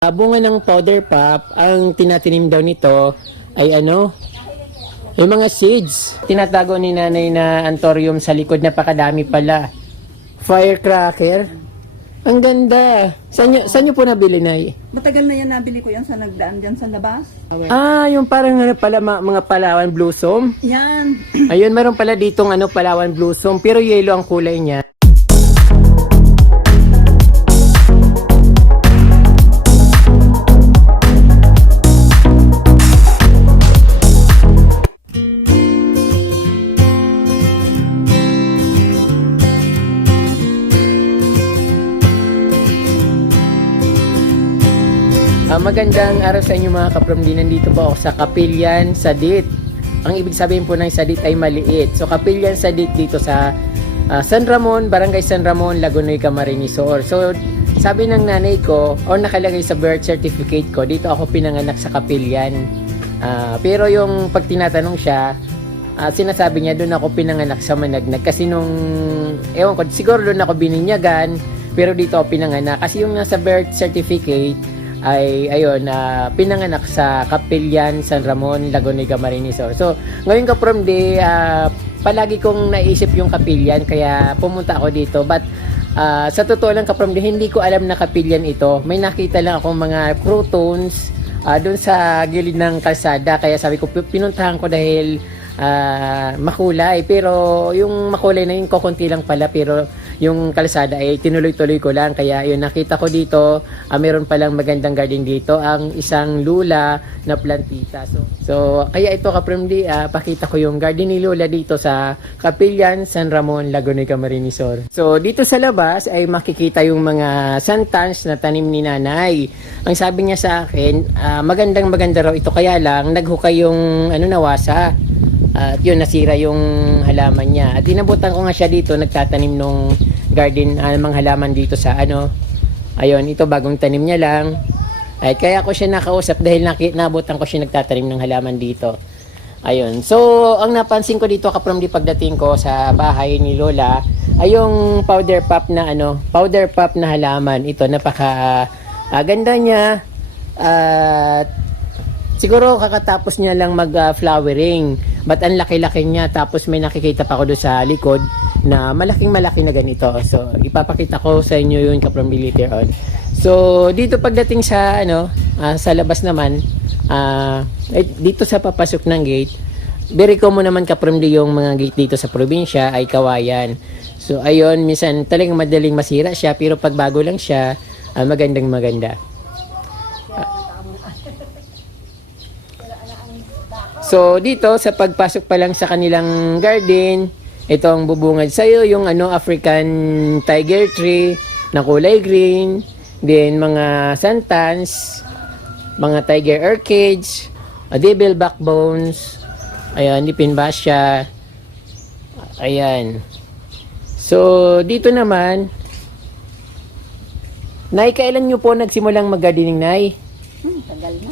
Bunga ng powder pop, ang tinatinim daw nito ay yung mga seeds. Tinatago ni nanay na anthurium sa likod, napakadami pala. Firecracker. Ang ganda. Saan nyo po nabili, Nay? Matagal na yan, nabili ko yan sa nagdaan dyan sa labas. Yung parang pala mga Palawan blossom. Yan. Ayun, meron pala ditong Palawan blossom, pero yellow ang kulay niya. Magandang araw sa inyo mga kapromdi. Nandito po ako sa Kapilian Sadit. Ang ibig sabihin po ng Sadit ay maliit. So Kapilian Sadit dito sa San Ramon, Barangay San Ramon, Lagunoy, Camarines Sur. So sabi ng nanay ko, o nakalagay sa birth certificate ko, dito ako pinanganak sa Kapilian. Pero yung pag tinatanong siya, sinasabi niya doon ako pinanganak sa Managnag. Kasi nung, ewan ko, siguro doon ako bininyagan, pero dito ako pinanganak. Kasi yung nasa birth certificate, ay pinanganak sa Kapilian, San Ramon, Lagunoy, Camarines Sur. So ngayon kapromdi, palagi kong naisip yung Kapilian, kaya pumunta ako dito. But sa totoo lang kapromdi, hindi ko alam na Kapilian ito. May nakita lang akong mga croutons doon sa gilid ng kalsada, kaya sabi ko pinuntahan ko dahil makulay. Pero yung makulay na yun, kukunti lang pala, pero yung kalsada ay tinuloy-tuloy ko lang. Kaya yun, nakita ko dito, meron palang magandang garden dito, ang isang lula na plantita. So kaya ito kapromdi, pakita ko yung garden ni Lola dito sa Kapilian, San Ramon, Lagunoy, Camarines Sur. So dito sa labas ay makikita yung mga santans na tanim ni nanay. Ang sabi niya sa akin, maganda raw ito, kaya lang naghukay yung nawasa. At yun, nasira yung halaman niya. At inabutan ko nga siya dito, nagtatanim nung garden, mga halaman dito sa ayun, ito bagong tanim niya lang. Ay kaya ko siya nakausap dahil nabutan ko siya nagtatanim ng halaman dito. Ayun. So ang napansin ko dito kapromdi pagdating ko sa bahay ni Lola ay yung powder pop na halaman. Ito napaka ganda niya. Siguro kakatapos niya lang mag-flowering. But ang laki-laki niya. Tapos may nakikita pa ako doon sa likod na malaking-malaki na ganito. So ipapakita ko sa inyo yun kapromdi later on. So dito pagdating sa sa labas naman, dito sa papasok ng gate, very common naman kapromdi yung mga gate dito sa probinsya ay kawayan. So ayun, minsan talagang madaling masira siya, pero pag bago lang siya, magandang maganda. So dito sa pagpasok pa lang sa kanilang garden, itong bubungad sa'yo yung African tiger tree na kulay green, then mga santans, mga tiger orchids, devil backbones, ayan, lipin basya, ayan. So dito naman, Nay, kailan nyo po nagsimulang mag-gardening, Nay? Tagal na.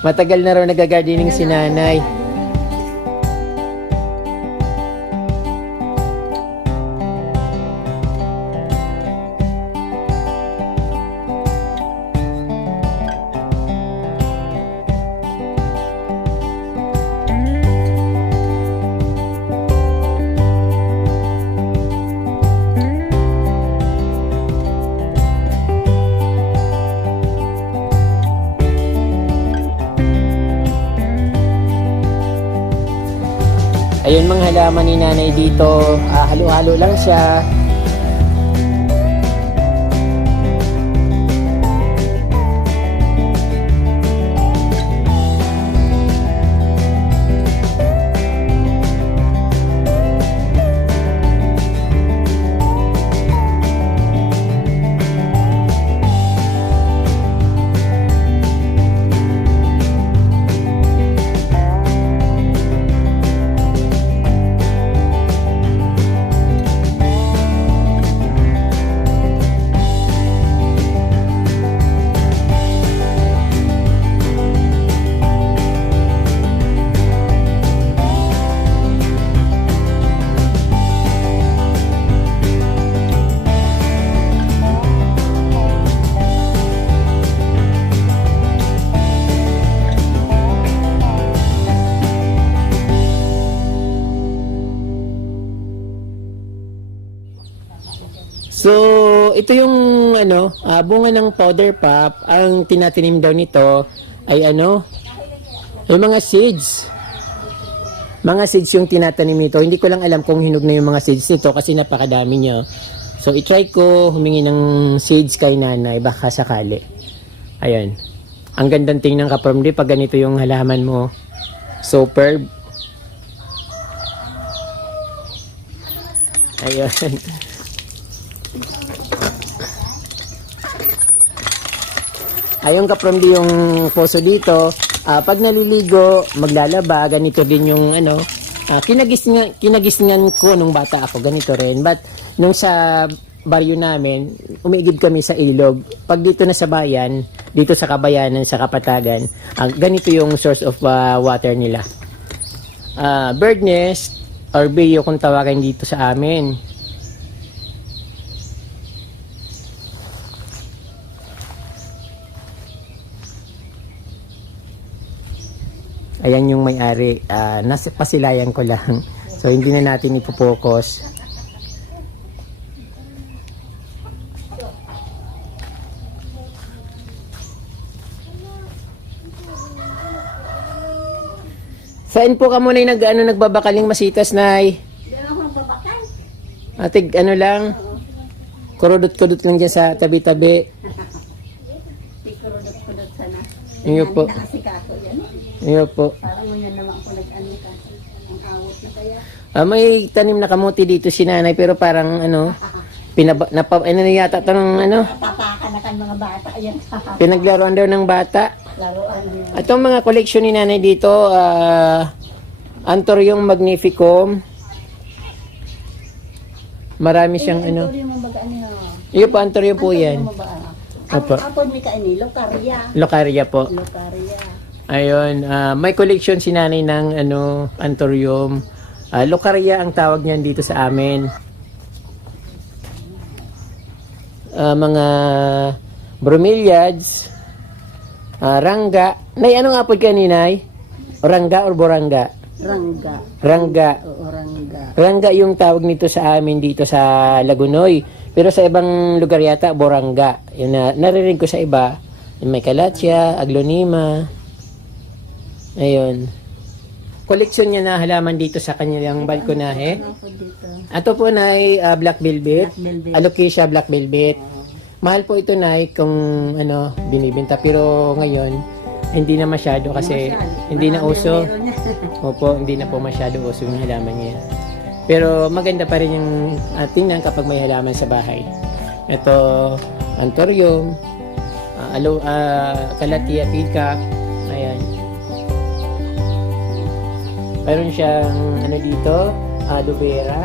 Matagal na raw nag-gardening si nanay. Ayun, mga halaman ni nanay dito, halo-halo lang siya. ito yung bunga ng powder pop. Ang tinatanim daw nito ay ay mga seeds. Mga seeds yung tinatanim nito. Hindi ko lang alam kung hinog na yung mga seeds nito kasi napakadami niya. So, i-try ko humingi ng seeds kay nanay. Baka sakali. Ayan. Ang gandang tingnan ka from pag ganito yung halaman mo. Superb. Ayan. Ayun ka from yung poso dito. Pag naliligo, maglalaba, ganito din yung kinagisngan ko nung bata ako, ganito rin. But nung sa baryo namin, umiigib kami sa ilog. Pag dito na sa bayan, dito sa Kabayanan, sa Kapatagan, ganito yung source of water nila. Bird nest or bayou kung tawagan dito sa amin. Ayan yung may-ari. Nasa pasilayan ko lang. So, hindi na natin ipopokus. Saan po ka muna yung nagbabakaling masitas, Nay? Diyan ako magbabakal. Atig, lang. Kurudot-kudot lang dyan sa tabi-tabi. Ikurudot-kudot sana. Iyo po. Nakasikaso yan. Iyo po. Parang ngayon naman ako nag-ano ka. Ang awot na kaya. May tanim na kamuti dito si Nanay, pero parang yata ito ng Tapakan na kan mga bata. Ayan. pinaglaruan daw ng bata. Laruan na yan. Itong mga collection ni Nanay dito, Anthurium magnificum. Marami siyang Ito yung mga bagaan niya. Iyo po, Anthurium po yan. Opo. Apod may kaini, lokarya. Locaria po. Lokarya. Ayun, may collection si Nanay ng Anthurium. Locaria ang tawag niyan dito sa amin. Mga bromeliads, rangga. Nay, anong apod ka ni Nay? Rangga or borangga? Rangga. Rangga. Oo, rangga. Rangga yung tawag nito sa amin dito sa Lagunoy. Pero sa ibang lugar yata, borangga. Yun naririnig ko sa iba. May kalatya, aglonema. Ayun. Koleksyon niya na halaman dito sa kanilang balkonahe. Ano po dito? Ato po na ay black velvet. Black velvet. Alocasia black velvet. Mahal po ito na kung binibenta. Pero ngayon, hindi na masyado kasi hindi na uso. Opo, hindi na po masyado uso yung halaman niya. Pero maganda pa rin yung tingnan kapag may halaman sa bahay. Ito, Anthurium, Calathea peacock. Ayan. Meron siyang dito, aloe vera.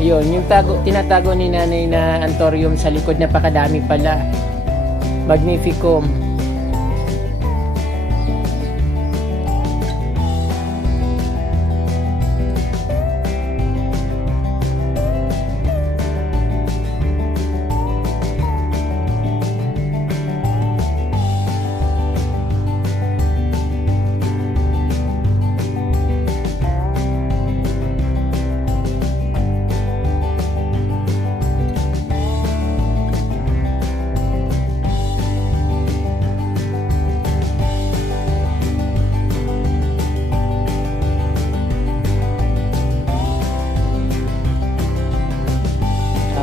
Ayun, yung tinatago ni Nanay na Anthurium sa likod, napakadami pala. Magnificum.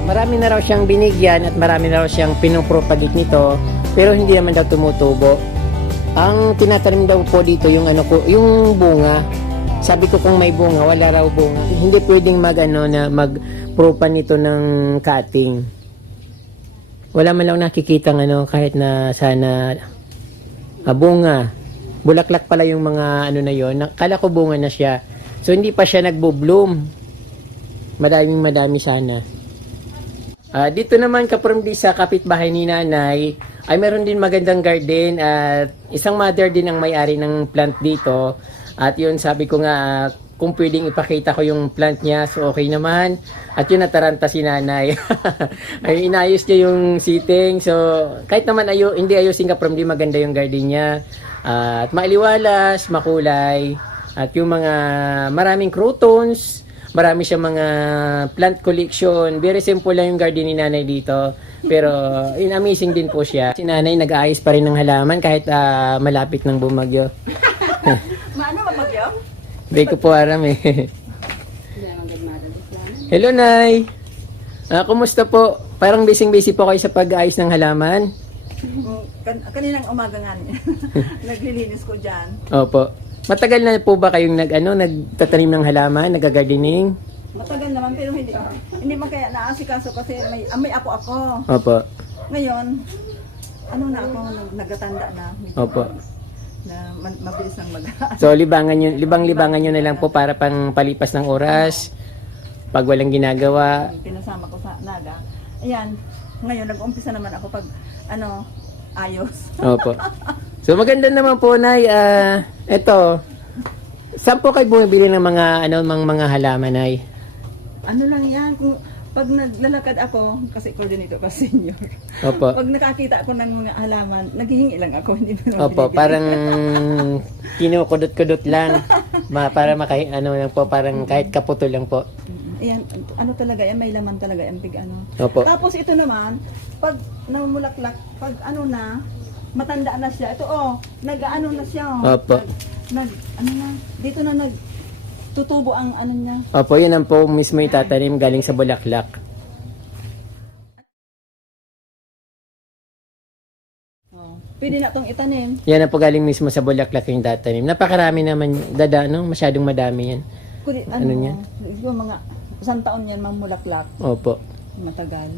Marami na raw siyang binigyan at marami na raw siyang pinupropagate nito, pero hindi naman daw tumutubo. Ang tinatanim daw po dito yung yung bunga. Sabi ko kung may bunga, wala raw bunga. Hindi pwedeng magpropa nito ng cutting. Wala man lang nakikita kahit na sana bunga. Bulaklak pala yung mga na yon. Kala ko bunga na siya. So hindi pa siya nagbo-bloom. Madami sana. Dito naman kapurumdi sa kapitbahay ni Nanay ay meron din magandang garden at isang mother din ang may-ari ng plant dito. At yun, sabi ko nga, kung pwedeng ipakita ko yung plant niya. So okay naman. At yun nataranta si nanay. Ay, inayos niya yung seating. So kahit naman hindi ayusin ka from di maganda yung garden niya. At mailiwalas, makulay. At yung mga maraming crotons. Marami siya mga plant collection. Very simple lang yung garden ni nanay dito. Pero amazing din po siya. Si nanay nag-aayos pa rin ng halaman kahit malapit ng bumagyo. Maano mamagyaw? Hindi ko po aram eh. Hindi naman gagmadalis lang. Hello, Nay. Kumusta po? Parang busy po kayo sa pag-ayos ng halaman. Kaninang umaga nga naglilinis ko dyan. Opo. Matagal na po ba kayong nagtatanim ng halaman, nag-gardening? Matagal naman pero hindi man kaya naasikaso kasi may apo ako. Opo. Ngayon, ano na ako, nagatanda na. Opo. Na mabilis nang So, libang-libangan nyo na lang po para pang palipas ng oras. Pag walang ginagawa. Pinasama ko sa naga. Ayan, ngayon nag-umpisa naman ako pag ayos. Opo. So, maganda naman po, Nay. Ito, saan po kayo bumibili ng mga halaman, Nay? Ano lang yan, kung pag naglalakad ako, kasi coordinator pa senior. Opo. Pag nakakita ako ng mga halaman, naghihingi lang ako, hindi mo naman Opo, binibili. parang kinukudot-kudot lang. Para lang po, parang kahit kaputo lang po. Ayan, ano talaga yan, may laman talaga yan, big ano. Opo. Tapos ito naman, pag namumulaklak, pag matanda na siya, ito nag-ano na siya. Opo. Dito na tutubo ang niya. Opo, yun ang po mismo itatanim galing sa bulaklak. Pwede na itong itanim. Yan ang po galing mismo sa bulaklak yung tatanim. Napakarami naman, masyadong madami yan. Ano yan? Yung mga isang taon yan mamulaklak. Opo. Matagal.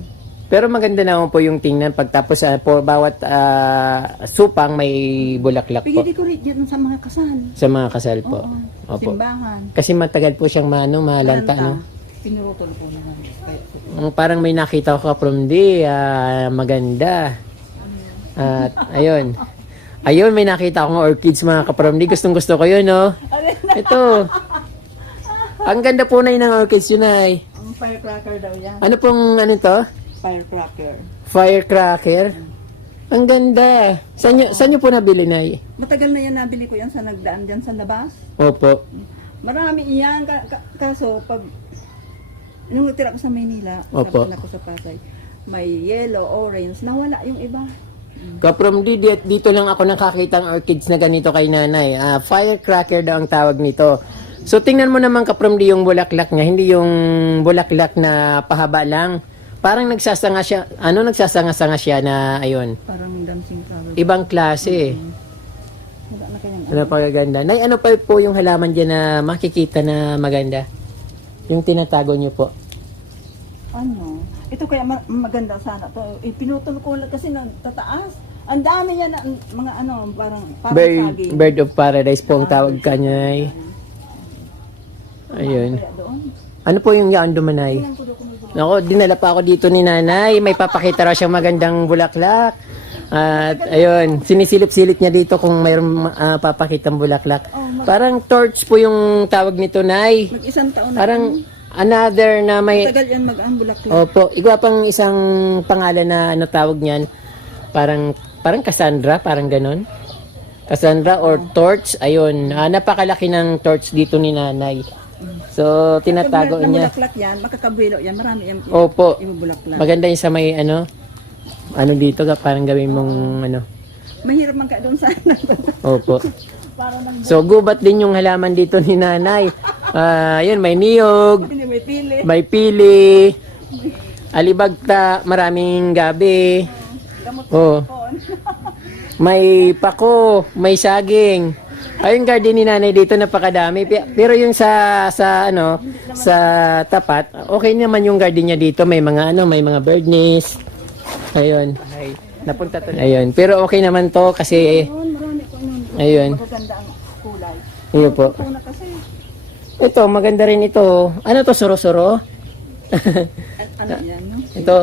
Pero maganda naman po yung tingnan pagtapos po bawat supang may bulaklak po. Pwede ko rin yan sa mga kasal. Sa mga kasal po. Oo. Opo. Simbahan. Kasi matagal po siyang malanta, no? Pinurutol ko naman. Parang may nakita ko from maganda. At ayun. Ayun, may nakita akong orchids mga kapramdi. Gustong gusto ko yun, no? Ito. Ang ganda po na yun ng orchids yun ay. Ang firecracker daw yan. Ano pong to? Firecracker. Firecracker. Ang ganda. Saan nyo po nabili na Matagal na yan, nabili ko yan sa nagdaan dyan sa labas. Opo. Marami iyan. Kaso, pag nung natira ko sa Maynila, Opo. sabi na ko sa Pasay, may yellow, orange, nawala yung iba. Kapramdi, dito lang ako nakakita ng orchids na ganito kay nanay. Firecracker daw ang tawag nito. So, tingnan mo naman kapramdi yung bulaklak niya. Hindi yung bulaklak na pahaba lang. Parang nagsasanga siya na, ayun, Parang dancing flower. ibang klase. Wala na kayang Napakaganda. Nay, ano pa po yung halaman dyan na makikita na maganda? Yung tinatago niyo po. Ito kaya maganda sana to. Pinutol ko lang kasi tataas. Ang dami yan na mga parang saging. Bird of Paradise po ang tawag kanya. Ayun. Kaya doon. Ano po yung yaan dumanay? Tingnan ko doon kung may Ako, dinala pa ako dito ni nanay. May papakita raw siyang magandang bulaklak. At ayun, sinisilip-silip niya dito kung mayroong papakitang bulaklak. Parang torch po yung tawag nito, Nay. mag-isang taon na. Parang another na may... Tagal yan mag-ambulaklak. Opo, igwa pang isang pangalan na tawag niyan. Parang Cassandra, parang ganon. Cassandra or torch. Ayun, napakalaki ng torch dito ni nanay. So, tinatago niya. Bulaklak yan, makakabuelo yan. Marami yan. Opo. Yung bulaklak. Maganda yung sa may dito parang gawin mong Mahirap man ka doon sana. Opo. Para nang So gubat din yung halaman dito ni nanay. Yun, may niyog, may pili. may pili, alibagta, maraming gabi. Gamot Oh, po. may pako, may saging. Ayun, garden ni nanay dito napakadami. Pero yung sa tapat, okay naman yung garden niya dito. May mga bird nest. Ayun. Napunta to. Ayun. Pero okay naman to kasi Marami ko ayun. magaganda ang kulay. Ayun po. Una kasi. Ito, maganda rin ito. Ano to, suro-suro? Ano yan, no? Ito,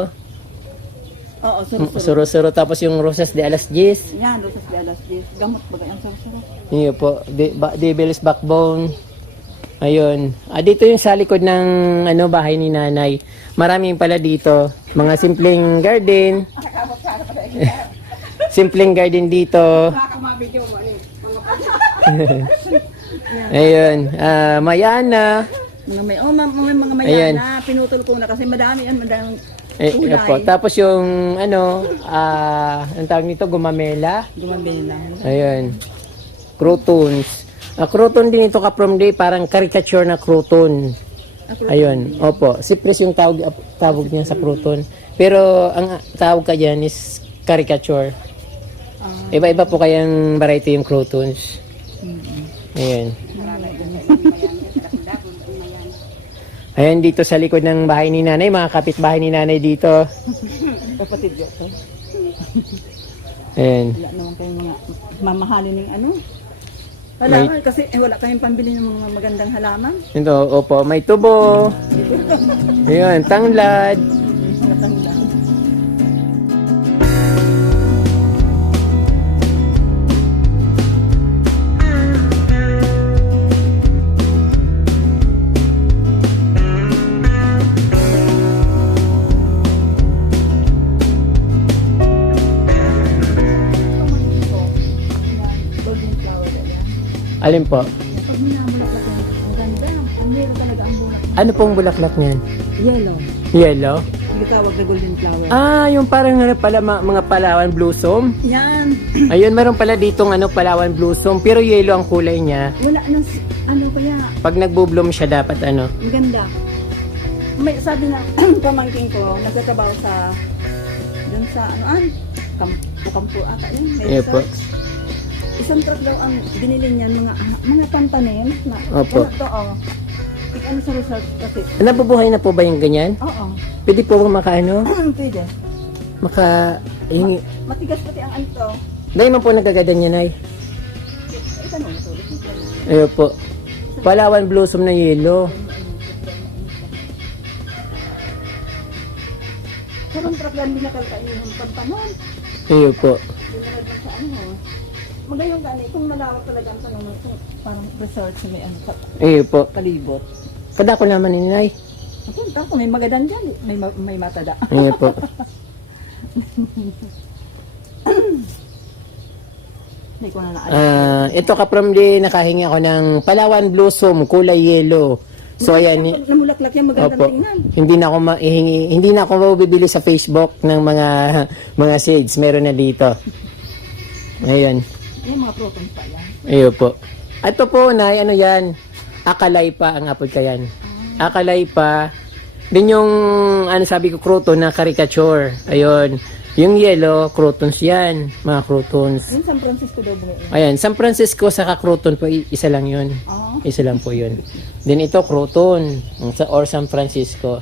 Oo, suru-suru. suro-suro. Tapos yung rosas de alas 10. Yan, rosas de alas 10. Gamot ba yan, suru-suru? Yun po, Devil's Backbone. Ayun. Dito yung sa likod ng bahay ni nanay. Maraming pala dito. Mga simpleng garden. Simpleng garden dito. Ayun. Mayana. May mga Ayan. mayana, pinutol ko na kasi madami madaming Po. Tapos yung ang tawag nito, gumamela. gumabela. Ayun. Croutons. Crouton din ito ka-from day, parang caricature na crouton. Ayun. Opo. Cypress yung tawag niya sa crouton. Pero ang tawag ka dyan is caricature. Iba-iba po kayang variety yung croutons. Ayun. Ayan dito sa likod ng bahay ni nanay, mga kapitbahay ni nanay dito. Kapatid ko. Ayan. Wala naman kayong mga mamahalin ng ano. Halaman kasi wala kayong pambili ng mga magandang halaman. Ito, opo, may tubo. Ayun, tanglad. Mga tanda. Golden flower yan. Alin po? Pag minamulaklak yan, ang ganda. Ang hero talaga ang bulak. Ano pong bulaklak niyan? Yellow. Yellow? Yung tawag na golden flower. Yung parang pala mga Palawan blossom. Yan. Ayun, meron pala ditong Palawan blossom, pero yellow ang kulay niya. Wala nang ano kaya. Pag nagbo-bloom siya dapat Ang ganda. May sabi na pamangking ko, nagtatrabaho sa dun sa kampo ata yun. May Iya po. resorts. Isang truck daw ang binili niyan mga pampanin na Opo. Ano sa resort kasi. Nabubuhay na po ba yung ganyan? Oo. Pwede po ba makaano? Pwede. Hingi. Matigas pati ang anto. Dahil man po nagagada niya, Nay. Itanong mo to. Ayun po. Palawan blossom na yellow. Karang truck lang binakalka yung pampanon. Ayun po. Binarad lang sa ano. Magayong gani, kung malawak talaga ang tanong parang resort sa may ano, Ayun po. palibot. Kadako naman ni Nay. Punta ko, may magadan dyan. May matada. Ayun po. Hindi ko na naalala. Ito ka from the nakahingi ako ng Palawan blossom, kulay yellow. So ayan, Namulaklak yan, magandang opo. tingnan. Hindi na ako bibili sa Facebook ng mga seeds. Meron na dito. Ayun. Yung mga protons pa yan. Ayun po. Ito po, Nay, ano yan? Akalay pa ang apod ka yan. Akalay pa. Din yung, sabi ko, crouton na caricature. Ayun. Yung yellow, croutons yan. Mga croutons. Yung San Francisco daw ba yun? Ayan, San Francisco saka crouton po, isa lang yun. Oo. Isa lang po yun. Then ito, crouton. Or San Francisco.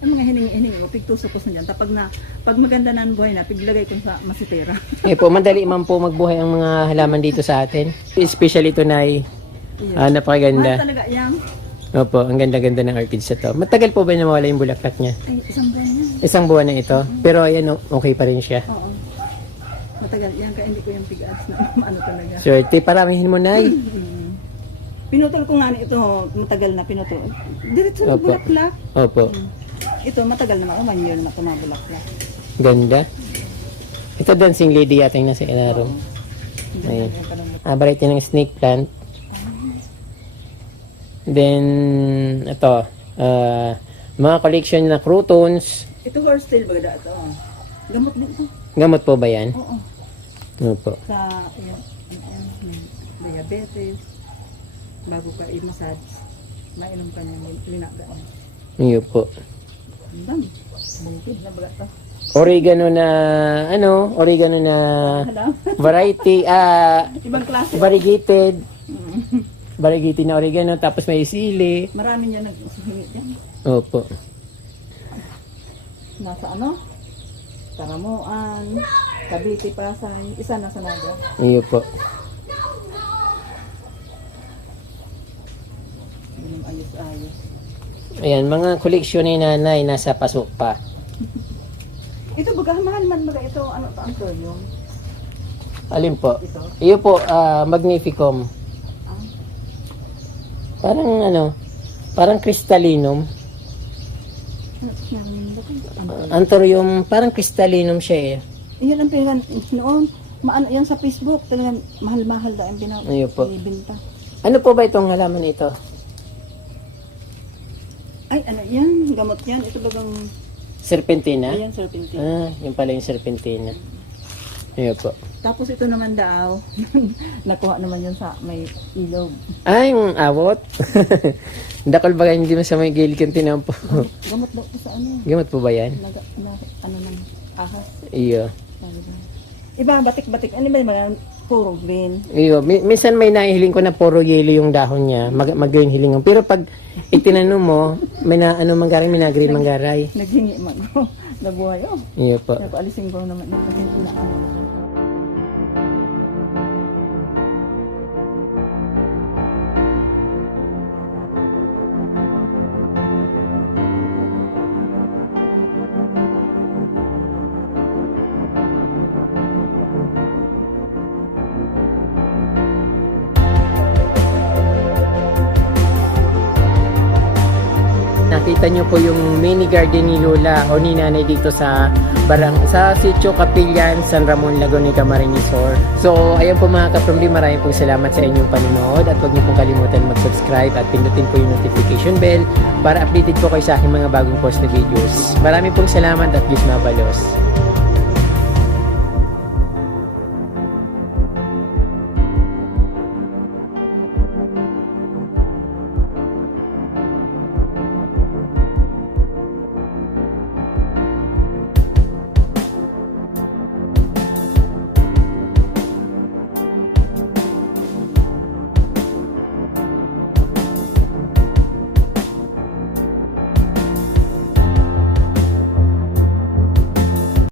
Yung mga hining-hining ko, pigtusok na dyan. Pag maganda na ang buhay na, piglagay ko sa masitera. Eh po, madali man po magbuhay ang mga halaman dito sa atin. Especially ito, Nay. Napakaganda. Mahal talaga yan. Opo, ang ganda-ganda ng orchids na to. Matagal po ba na mawala yung bulaklak niya? Ay, isang buwan yan. Isang buwan na ito. Pero ayan, okay pa rin siya. Oo. Matagal yan, kaya hindi ko yung pigas na ano talaga. Swerte, paramihin mo, Nay. Pinutol ko nga ito, matagal na pinutol. Diretso na Opo. bulaklak. Opo, Ito, matagal naman. 1 year na tumabulaklak. ganda. Ito dancing lady yata yung nasa ilalim. Ayun. Variety ng snake plant. Then, ito, mga collection na croutons. Ito horsetail baga ito. Gamot din ito. Gamot po ba yan? Oo. Opo. Sa diabetes, bago ka i-massage, mainom ka niya, linaga niya. Ayun po. Ang dami. Bungkid na baga ito. Oregano na, oregano na Alam? variety, Ibang klase. variegated. Variegated na oregano, tapos may sili. Marami niya nagsuhingi dyan. Opo. Nasa ano? Taramuan, Cavite, Pasay, isa nasa Naga. Ayun po. Yun ang ayos-ayos. Ayan, mga koleksyon ni nanay nasa pasok pa. Ito baga, mahal man baga ito, ano to ang yung Alin po? ito. Iyo po, Magnificum. Parang ano, parang crystallinum. Anthurium, parang crystallinum siya eh. Iyan ang pinag noon. Maano yan sa Facebook. Talagang mahal-mahal daw ang Ayun po. binibenta. Ano po ba itong halaman ito? Ay, ano yan? Gamot yan. Ito bagang... Serpentina? Ayan, serpentine. Ah, yun pala yung serpentina. Ayun po. Tapos ito naman daw, nakuha naman yan sa may ilog. Ah, yung awot. Dakol ba hindi mo sa may gilid yung tinampo? Gamot daw ito sa ano. Gamot po ba yan? Ano ng ahas. Iyo. Sabi ba? Iba, batik-batik. Ano ba yung puro green? Iyo. Minsan may nahihiling ko na puro yelo yung dahon niya. Mag-green hiling. Pero pag itinanong mo, may na ano manggaray, may na green manggaray. Naghingi man. Nabuhay, oh. Iyo po. Napaalisin ko naman yung kasi na ano. Nakita nyo po yung mini garden ni Lola o ni Nanay dito sa Sitio Capillan, San Ramon, Laguna, Camarines Sur. So, ayun po mga kapromdi, maraming pong salamat sa inyong panonood at huwag niyo pong kalimutan mag-subscribe at pindutin po yung notification bell para updated po kayo sa aking mga bagong post na videos. Maraming pong salamat at Diyos mabalos.